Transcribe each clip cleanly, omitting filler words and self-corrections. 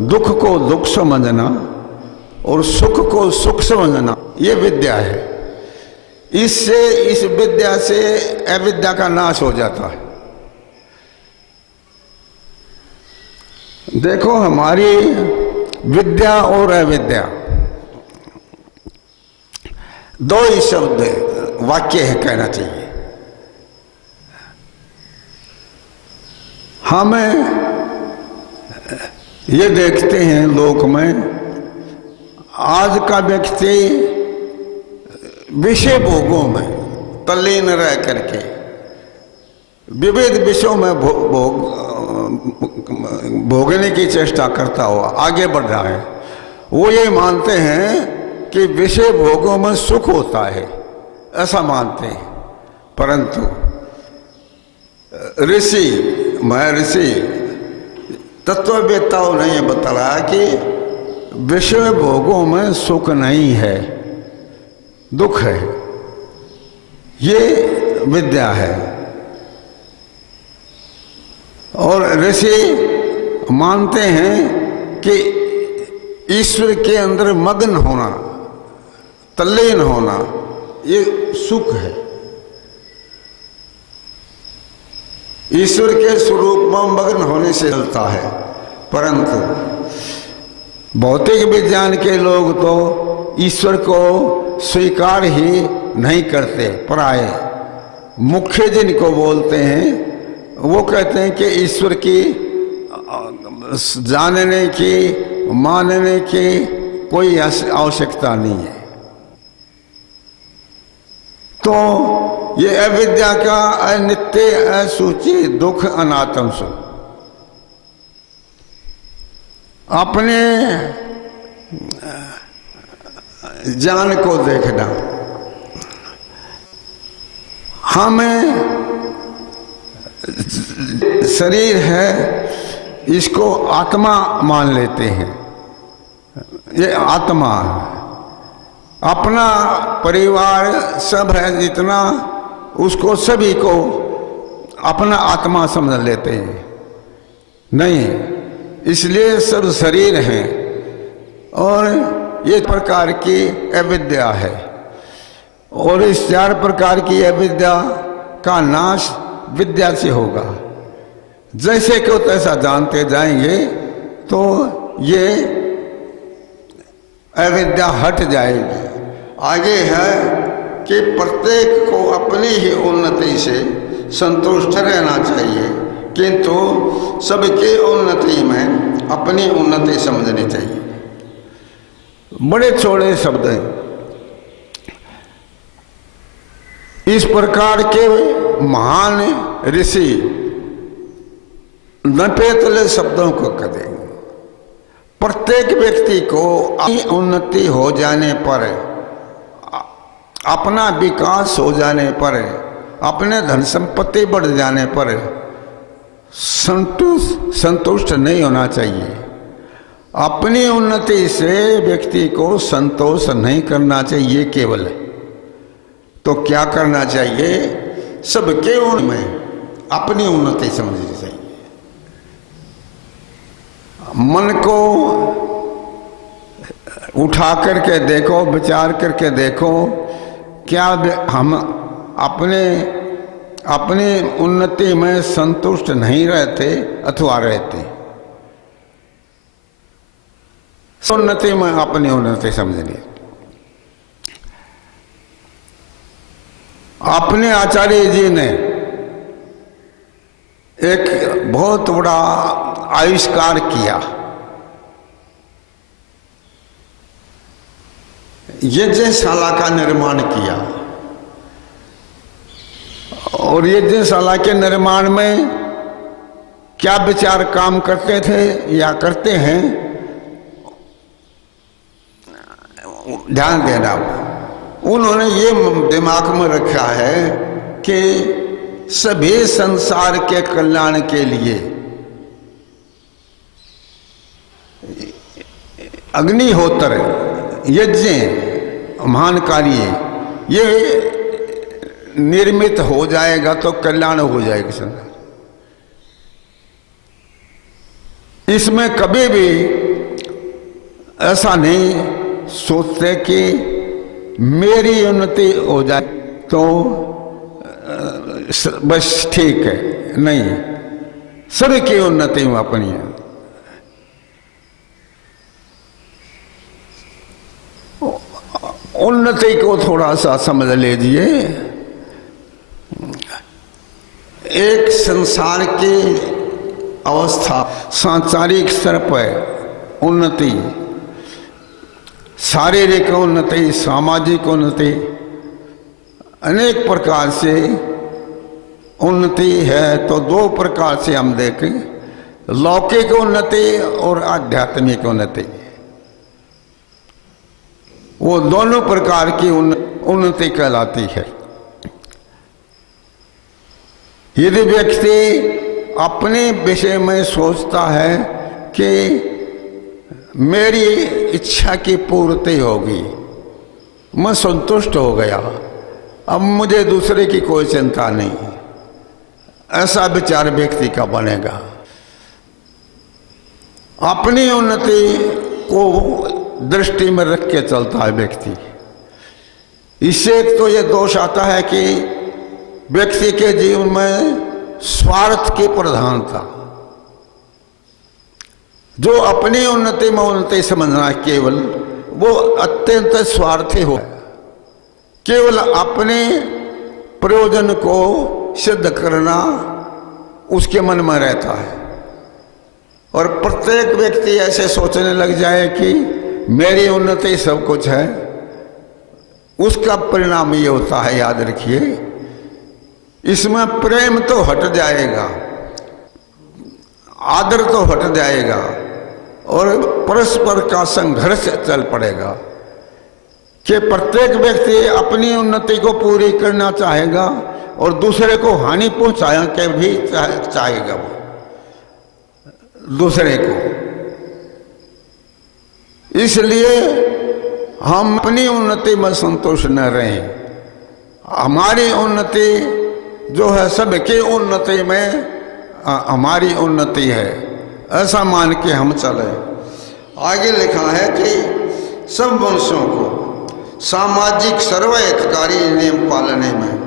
दुख को दुख समझना और सुख को सुख समझना, ये विद्या है। इससे, इस विद्या से अविद्या का नाश हो जाता है। देखो, हमारी विद्या और अविद्या दो ही शब्द वाक्य है, कहना चाहिए। हमें ये देखते हैं लोक में, आज का व्यक्ति विषय भोगों में तल्लीन रह करके विविध विषयों में भोगने की चेष्टा करता हुआ आगे बढ़ रहा है। वो ये मानते हैं कि विषय भोगों में सुख होता है, ऐसा मानते हैं। परंतु महर्षि तत्ववेत्ताओं ने यह बताया कि विषय भोगों में सुख नहीं है, दुख है। ये विद्या है। और ऋषि मानते हैं कि ईश्वर के अंदर मग्न होना, तल्लीन होना, ये सुख है। ईश्वर के स्वरूप में मग्न होने से चलता है। परंतु भौतिक विज्ञान के लोग तो ईश्वर को स्वीकार ही नहीं करते। प्राय मुख्य जिनको बोलते हैं वो कहते हैं कि ईश्वर की जानने की, मानने की कोई आवश्यकता नहीं है। तो ये अविद्या का अनित्य, असूची, दुख, अनात्म सुख अपने ज्ञान को देखना। हमें शरीर है, इसको आत्मा मान लेते हैं। ये आत्मा, अपना परिवार सब है जितना, उसको सभी को अपना आत्मा समझ लेते हैं। नहीं, इसलिए सब शरीर हैं। और ये प्रकार की अविद्या है। और इस 4 प्रकार की अविद्या का नाश विद्या से होगा। जैसे को तैसा जानते जाएंगे तो ये अविद्या हट जाएगी। आगे है कि प्रत्येक को अपनी ही उन्नति से संतुष्ट रहना चाहिए, किंतु सबकी उन्नति में अपनी उन्नति समझनी चाहिए। बड़े छोटे शब्द हैं। इस प्रकार के महान ऋषि नपेतले शब्दों को कहेंगे। प्रत्येक व्यक्ति को अपनी उन्नति हो जाने पर, अपना विकास हो जाने पर, अपने धन संपत्ति बढ़ जाने पर संतुष्ट नहीं होना चाहिए। अपनी उन्नति से व्यक्ति को संतोष नहीं करना चाहिए केवल। तो क्या करना चाहिए? सबके में अपनी उन्नति समझनी चाहिए। मन को उठा करके देखो, विचार करके देखो, क्या हम अपनी उन्नति में संतुष्ट नहीं रहते अथवा रहते? उन्नति में अपनी उन्नति समझनी। अपने आचार्य जी ने एक बहुत बड़ा आविष्कार किया। यज्ञशाला का निर्माण किया। और यज्ञशाला के निर्माण में क्या विचार काम करते थे या करते हैं, ध्यान देना। उन्होंने ये दिमाग में रखा है कि सभी संसार के कल्याण के लिए अग्निहोत्र, यज्ञ, महान कार्य ये निर्मित हो जाएगा तो कल्याण हो जाएगा संसार। इसमें कभी भी ऐसा नहीं सोचते कि मेरी उन्नति हो जाए तो बस ठीक है, नहीं, सभी की उन्नति में अपनी है। उन्नति को थोड़ा सा समझ लीजिए। एक संसार की अवस्था सांसारिक स्तर पर उन्नति, शारीरिक उन्नति, सामाजिक उन्नति, अनेक प्रकार से उन्नति है। तो दो प्रकार से हम देखें, लौकिक उन्नति और आध्यात्मिक उन्नति। वो दोनों प्रकार की उन्नति कहलाती है। यदि व्यक्ति अपने विषय में सोचता है कि मेरी इच्छा की पूर्ति होगी, मैं संतुष्ट हो गया, अब मुझे दूसरे की कोई चिंता नहीं, ऐसा विचार व्यक्ति का बनेगा। अपनी उन्नति को दृष्टि में रख के चलता है व्यक्ति। इससे तो ये दोष आता है कि व्यक्ति के जीवन में स्वार्थ की प्रधानता, जो अपनी उन्नति में उन्नति समझना केवल, वो अत्यंत स्वार्थी हो, केवल अपने प्रयोजन को सिद्ध करना उसके मन में रहता है। और प्रत्येक व्यक्ति ऐसे सोचने लग जाए कि मेरी उन्नति सब कुछ है, उसका परिणाम ये होता है, याद रखिए, इसमें प्रेम तो हट जाएगा, आदर तो हट जाएगा और परस्पर का संघर्ष चल पड़ेगा कि प्रत्येक व्यक्ति अपनी उन्नति को पूरी करना चाहेगा और दूसरे को हानि पहुंचाया के भी चाहेगा वो दूसरे को। इसलिए हम अपनी उन्नति में संतोष न रहें। हमारी उन्नति जो है सबकी उन्नति में हमारी उन्नति है, ऐसा मान के हम चले। आगे लिखा है कि सब वंशों को सामाजिक सर्वहितकारी नियम पालने में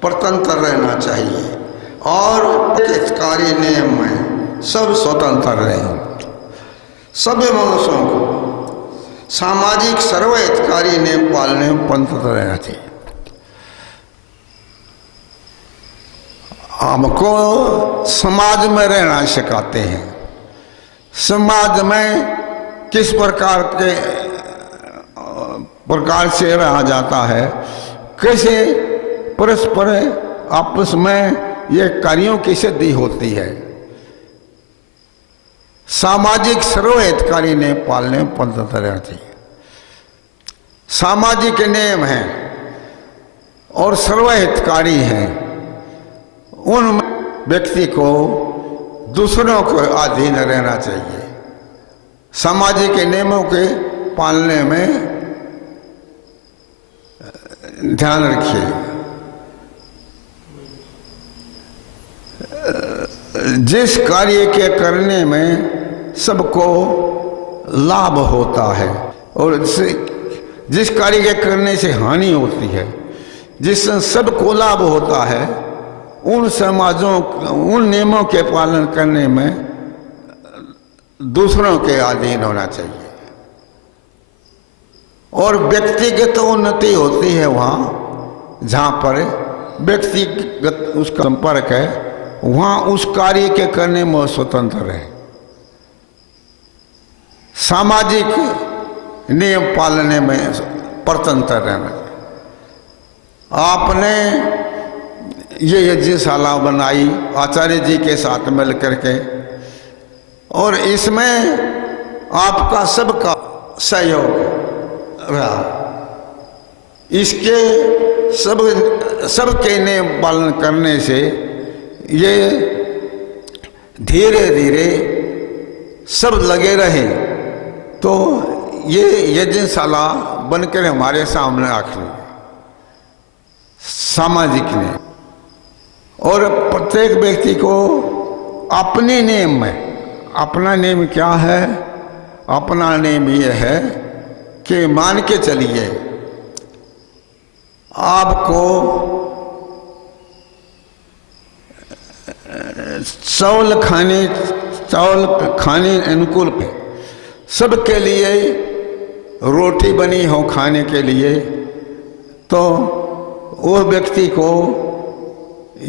स्वतंत्र रहना चाहिए और हितकारी नियम में सब स्वतंत्र रहें। सभी मनुष्यों को सामाजिक सर्वहितकारी नियम पालने में स्वतंत्र रहना चाहिए। हमको समाज में रहना सिखाते हैं। समाज में किस प्रकार से रहा जाता है, कैसे परस्पर आपस में ये कार्यों की सिद्धि होती है। सामाजिक सर्वहितकारी नियम पालने में स्वतंत्र रहना चाहिए। सामाजिक नियम हैं और सर्वहितकारी हैं, उन व्यक्ति को दूसरों को अधीन रहना चाहिए। सामाजिक नियमों के पालने में ध्यान रखिए। जिस कार्य के करने में सबको लाभ होता है और जिस कार्य के करने से हानि होती है, जिससे सबको लाभ होता है, उन समाजों, उन नियमों के पालन करने में दूसरों के अधीन होना चाहिए। और व्यक्तिगत उन्नति होती है वहाँ जहाँ पर व्यक्तिगत उसका संपर्क है, वहाँ उस कार्य के करने में स्वतंत्र है। सामाजिक नियम पालने में स्वतंत्र रहना। आपने ये यज्ञशाला बनाई आचार्य जी के साथ मिल करके, और इसमें आपका सबका सहयोग रहा। इसके सबके नियम पालन करने से ये धीरे धीरे सब लगे रहे, तो ये यज्ञशाला बनकर हमारे सामने आखिर सामाजिक नियम। और प्रत्येक व्यक्ति को अपने नियम में, अपना नियम क्या है, अपना नेम ये है कि मान के चलिए आपको चावल खाने अनुकूल पे सबके लिए रोटी बनी हो खाने के लिए, तो वो व्यक्ति को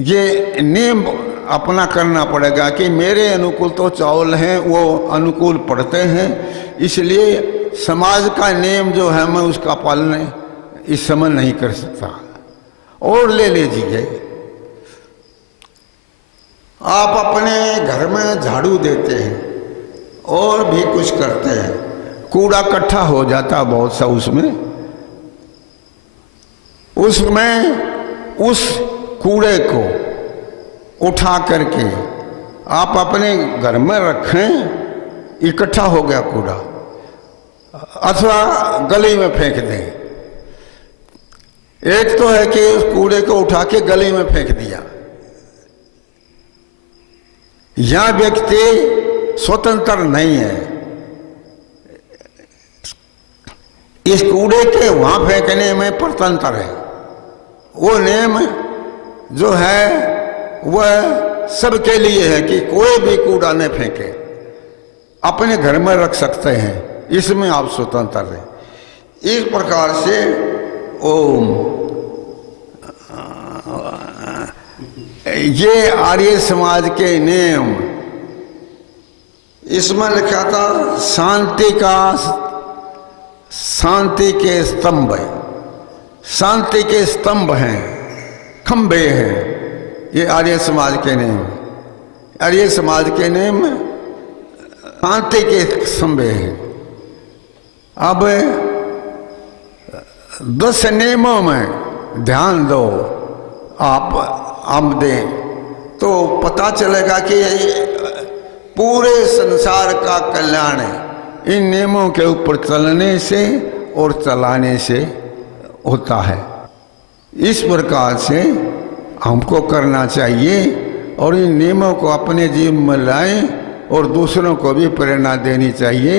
ये नियम अपना करना पड़ेगा कि मेरे अनुकूल तो चावल हैं, वो अनुकूल पड़ते हैं, इसलिए समाज का नियम जो है मैं उसका पालन इस समय नहीं कर सकता। और ले लीजिए, आप अपने घर में झाड़ू देते हैं और भी कुछ करते हैं, कूड़ा इकट्ठा हो जाता बहुत सा उसमें उस कूड़े को उठा करके आप अपने घर में रखें, इकट्ठा हो गया कूड़ा, अथवा गली में फेंक दें। एक तो है कि उस कूड़े को उठा के गली में फेंक दिया, यह व्यक्ति स्वतंत्र नहीं है, इस कूड़े के वहां फेंकने में स्वतंत्र है। वो नियम जो है वह सबके लिए है कि कोई भी कूड़ा न फेंके, अपने घर में रख सकते हैं, इसमें आप स्वतंत्र हैं। इस प्रकार से ये आर्य समाज के नियम, इसमें लिखा था शांति के स्तंभ है, शांति के स्तंभ हैं, खंभे हैं, ये आर्य समाज के नियम। आर्य समाज के नियम शांति के स्तंभ हैं। अब 10 नियमों में ध्यान दो आप दें तो पता चलेगा कि पूरे संसार का कल्याण इन नियमों के ऊपर चलने से और चलाने से होता है। इस प्रकार से हमको करना चाहिए और इन नियमों को अपने जीवन में लाएं और दूसरों को भी प्रेरणा देनी चाहिए।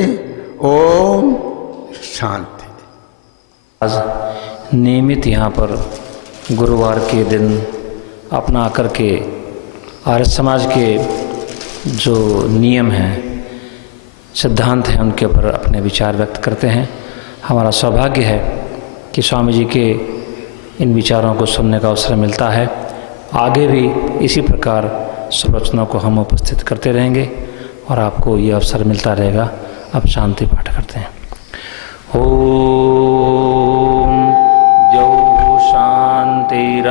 ओम शांति। आज नियमित यहाँ पर गुरुवार के दिन अपना करके आर्य समाज के जो नियम हैं, सिद्धांत हैं, उनके ऊपर अपने विचार व्यक्त करते हैं। हमारा सौभाग्य है कि स्वामी जी के इन विचारों को सुनने का अवसर मिलता है। आगे भी इसी प्रकार संरचनाओं को हम उपस्थित करते रहेंगे और आपको ये अवसर मिलता रहेगा। अब शांति पाठ करते हैं। ओम जौ शांतिरंतरिक्षं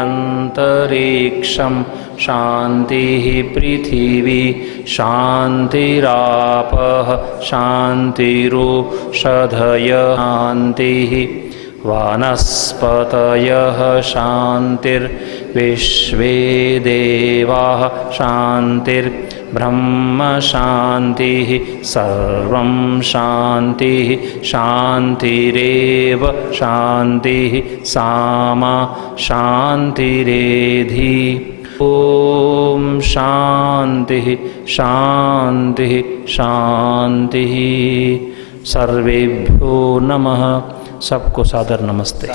शांति पृथिवी शांतिरापः शांतिरोषधयः शांतिः वनस्पतयः शांतिर्विश्वे देवाः शांतिर्ब्रह्म शांतिः सर्वं शांतिः शांतिरेव शांतिः सामा शांतिरेधि। ओम शांतिः शांतिः शांतिः। सर्वेभ्यो नमः। सबको सादर नमस्ते।